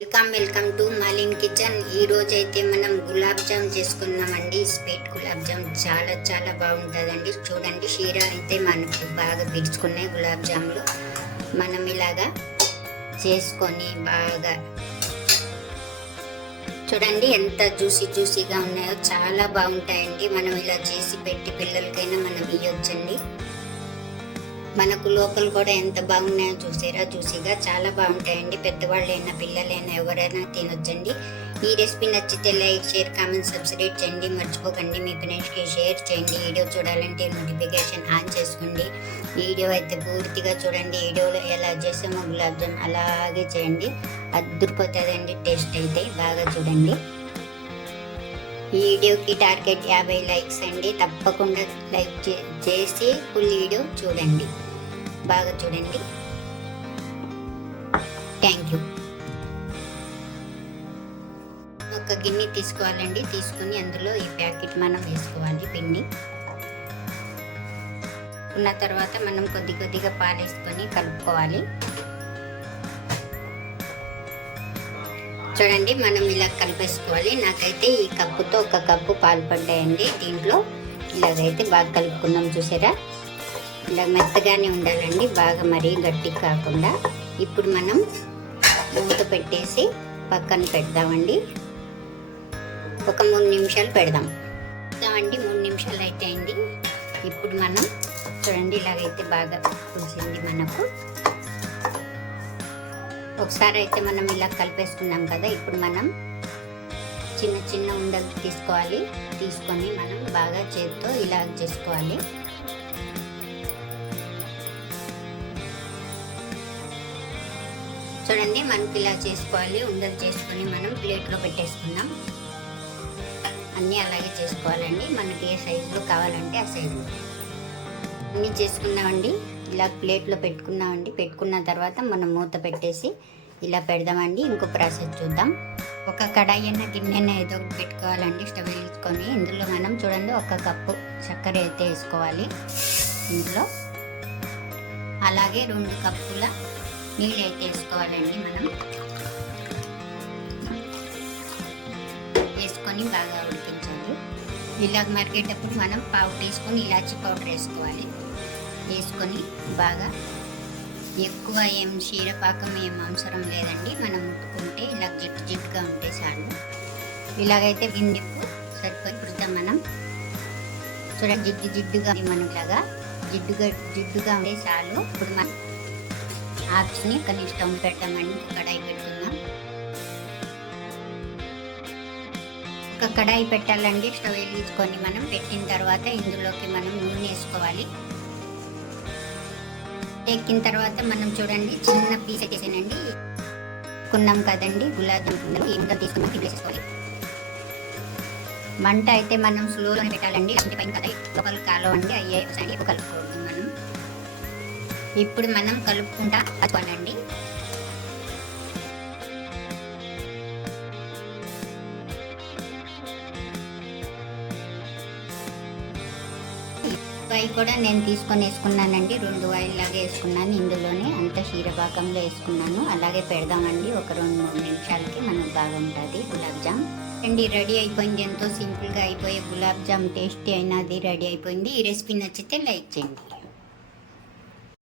Welcome welcome to మలిన్ kitchen ఈ రోజు అయితే మనం గులాబ్ జామ్ చేసుకున్నామండి. స్వీట్ గులాబ్ జామ్ చాలా చాలా బాగుంటుందండి. చూడండి షీరా అయితే మనకు బాగా పిడుచుకున్నాయి గులాబ్ జాములు. మనం ఇలాగా చేసుకొని బాగా చూడండి ఎంత జ్యూసీ జ్యూసీగా ఉన్నాయో. చాలా బాగుంటాయండి. మనం ఇలా చేసి పెట్టి పిల్లలకైనా మనం ఇవ్వచ్చండి మనకు లోకల్ కూడా ఎంత బాగున్నాయో చూసారా చూసిగా చాలా బాగుంటాయండి. పెద్దవాళ్ళైనా పిల్లలైనా ఎవరైనా తినొచ్చండి. ఈ రెసిపీ నచ్చితే లైక్ షేర్ కామెంట్ సబ్స్క్రైబ్ చేయండి. మర్చిపోకండి మీ ఫ్రెండ్స్కి షేర్ చేయండి. వీడియో చూడాలంటే నోటిఫికేషన్ ఆన్ చేసుకోండి. వీడియో అయితే పూర్తిగా చూడండి. వీడియోలో ఎలా చేసామో గులాబ్ జామ్ అలాగే చేయండి. అద్దుకుపోతుందండి టేస్ట్ అయితే బాగా చూడండి. ఈ వీడియోకి టార్గెట్ యాభై లైక్స్ అండి. తప్పకుండా లైక్ చే- చేసి ఫుల్ వీడియో చూడండి. బాగా చూడండి. థ్యాంక్ యూ ఒక గిన్నె తీసుకోవాలండి. తీసుకుని అందులో ఈ ప్యాకెట్ మనం వేసుకోవాలి పిండి. ఉన్న తర్వాత మనం కొద్ది కొద్దిగా పాలు వేసుకొని కలుపుకోవాలి. చూడండి మనం ఇలా కలిపేసుకోవాలి. నాకైతే ఈ కప్పుతో ఒక కప్పు పాలు పడ్డాయండి దీంట్లో. ఇలాగైతే బాగా కలుపుకున్నాం చూసారా? ఇలా మెత్తగానే ఉండాలండి. బాగా మరీ గట్టి కాకుండా ఇప్పుడు మనం మూత పెట్టేసి పక్కన పెడదామండి. ఒక మూడు నిమిషాలు పెడదాం. పెడదామండి. మూడు నిమిషాలు అయితే అయింది ఇప్పుడు మనం చూడండి ఇలాగైతే బాగా పులిసింది మనకు. ఒకసారి అయితే మనం ఇలా కలిపేసుకున్నాం కదా ఇప్పుడు మనం చిన్న చిన్న ఉండలు తీసుకోవాలి. తీసుకొని మనం బాగా చేతితో ఇలా చేసుకోవాలి. చూడండి మనకి ఇలా చేసుకోవాలి ఉండలు చేసుకొని మనం ప్లేట్లో పెట్టేసుకుందాం. అన్నీ అలాగే చేసుకోవాలండి. మనకి ఏ సైజులో కావాలంటే ఆ సైజులో అన్నీ చేసుకున్నామండి ఇలా ప్లేట్లో పెట్టుకున్నామండి పెట్టుకున్న తర్వాత మనం మూత పెట్టేసి ఇలా పెడదామండి. ఇంకో ప్రాసెస్ చూద్దాం. ఒక కడాయి అయినా గిన్నె అయినా ఏదో ఒకటి పెట్టుకోవాలండి. స్టవ్ వేసుకొని ఇందులో మనం చూడండి ఒక కప్పు చక్కెర అయితే వేసుకోవాలి ఇందులో. అలాగే రెండు కప్పుల నీళ్ళు అయితే వేసుకోవాలండి మనం. వేసుకొని బాగా ఉడికించాలి. ఇలాగ మరిగేటప్పుడు మనం పావు వేసుకొని ఇలాచి ఇలాచీ పౌడర్ వేసుకోవాలి. వేసుకొని బాగా ఎక్కువ ఏం క్షీరపాకం ఏం అవసరం లేదండి. మనం ముట్టుకుంటే ఇలా జిడ్డు జిడ్డుగా ఉంటే చాలు. ఇలాగైతే గిండిప్పు సరిపోయి మనం చూడండి జిడ్డు జిడ్డుగా మనం ఇలాగా జిడ్డుగా జిడ్డుగా ఉంటే చాలు. ఇప్పుడు మనం ఆప్స్ని కనీసం స్టవ్ పెట్టామండి ఒక కడాయి పెట్టుకుందాం. ఒక కడాయి పెట్టాలండి స్టవ్ వెలిగించుకొని మనం పెట్టిన తర్వాత ఇందులోకి మనం నూనె వేసుకోవాలి. ఎక్కిన తర్వాత మనం చూడండి చిన్న పీస్ వేసేనండి కున్నాం కదండి గులాబ్ జామున్ ఏమిటో తీసుకున్నాం ఇది వేసేసుకోవాలి. మంట అయితే మనం స్లోలోనే పెట్టాలండి అంటే పైన కదా లోపల కాలం అండి అయ్యే ఒకసారి కలుపుకోవద్దు మనం. ఇప్పుడు మనం కలుపుకుంటా కొనండి. ఆయిల్ కూడా నేను తీసుకొని వేసుకున్నానండి. రెండు ఆయిల్ లాగా వేసుకున్నాను. ఇందులోనే అంత క్షీరపాకంలో వేసుకున్నాను. అలాగే పెడదామండి. ఒక రెండు మూడు నిమిషాలకి మనకు బాగుంటుంది గులాబ్ జామ్. అండి రెడీ అయిపోయింది. ఎంతో సింపుల్గా అయిపోయే గులాబ్ జామ్ టేస్టీ అయినది రెడీ అయిపోయింది. ఈ రెసిపీ నచ్చితే లైక్ చేయండి.